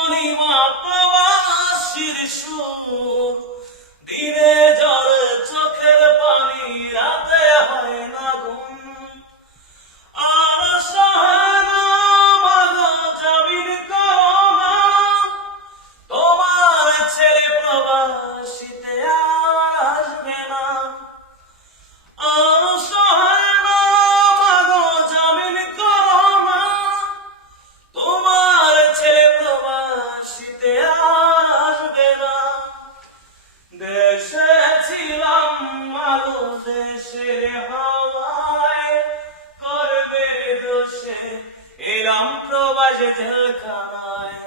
শনিমা প্রবাসীর সুর, দিনে ঝরে চোখের পানি, রাতে হয় না ঘুম। আর সহে না মাগো জামিন করো না, তোমার ছেলে প্রবাসীতে আর আসবে না। আর সহে না মাগো জামিন করো না, তোমার ছেলে প্রবাসীতে আর আসবে না। দেশে ছিলাম মাগো দেশের হাওয়ায়, করবে দোষে এলাম প্রবাস জেলখানায়।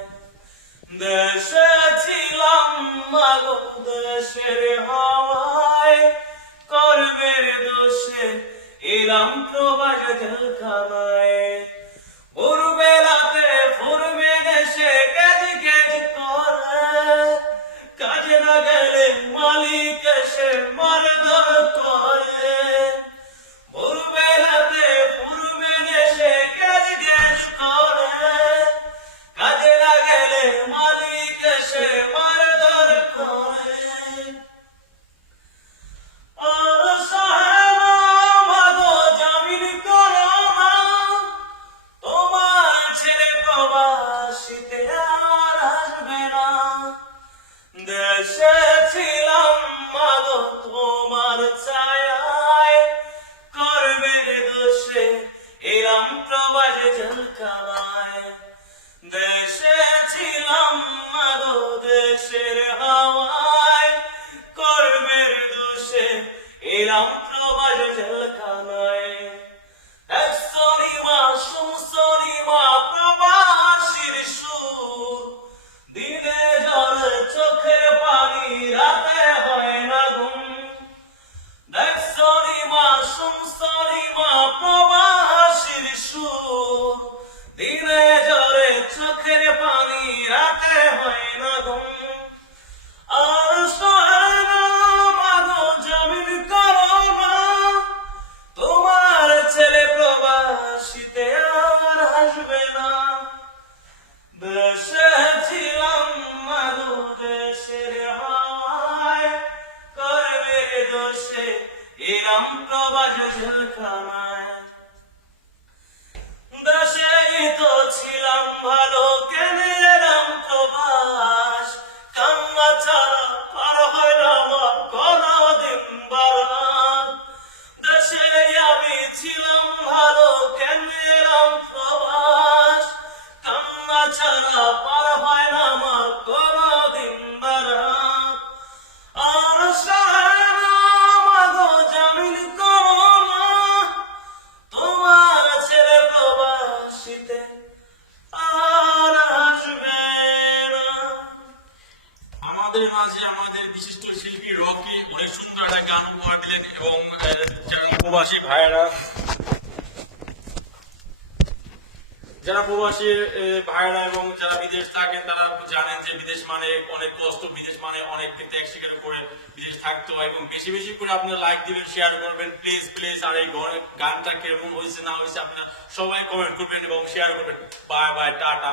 দেশে ছিলাম মাগো দেশের হাওয়ায়, করবে দোষে এলাম প্রবাস জেলখানায়। ভোরবেলাতে ফুরবে দেশে গেজ গেজ করে, কাজে না গেলে মালিক এসে মারধর করে। ভোরবেলাতে ফুরবে দেশে গেজ গেজ করে, কাজে না গেলে মালিক এসে মারধর করে। আর সহে না মাগো জামিন করো না, তোমার ছেলে প্রবাসীতে আর আসবে না। দেশে ছিলাম মাগো তোমার ছায়ায়, করবে দোষে এলাম প্রবাস জেলখানায়। দেশে ছিলাম মাগো দেশের হাওয়ায়, করবে দোষে এলাম প্রবাস জেলখানায়। এক শনিমা শনিমা প্রবাসীর সুর, দিনে ঝরে চোখের পানি, রাতে হয় না ঘুম। দেখ শনিমা শনিমা প্রবাসীর সুর, দিনে ঝরে চোখের পানি, রাতে হয় না ঘুম। আর সহে না মাগো জামিন করো না, তোমার ছেলে প্রবাসীতে আর আসবে না। দেশে ছিলাম মাগো দেশের হাওয়ায়, করবে দোষে এলাম প্রবাস জেলখানায়। দেশেই তো ছিলাম ভালো, কেন এলাম প্রবাস? কান্না ছাড়া পার হয় না আমার কোনদিন বারাত। দেশে আমি ছিলাম ভালো, কেন এলাম প্রবাস? কান্না ছাড়া পার হয় না আমার কোনদিন বারাত। আর সহে না মাগো জামিন করো না, তোমার ছেলে প্রবাসীতে আর আসবে না। আমাদের মাঝে আমাদের বিশিষ্ট শিল্পী রকি অনেক সুন্দর একটা গান উপহার দিলেন, এবং যারা প্রবাসী ভাইয়েরা এবং যারা বিদেশ থাকেন তারা জানেন যে বিদেশ মানে অনেক কষ্ট, বিদেশ মানে অনেক ত্যাগ স্বীকার করে বিদেশ থাকতে হয়। এবং বেশি বেশি করে আপনারা লাইক দিবেন, শেয়ার করবেন প্লিজ প্লিজ। আর এই গানটা কেমন হয়েছে না হয়েছে আপনারা সবাই কমেন্ট করবেন এবং শেয়ার করবেন। Bye bye, tata.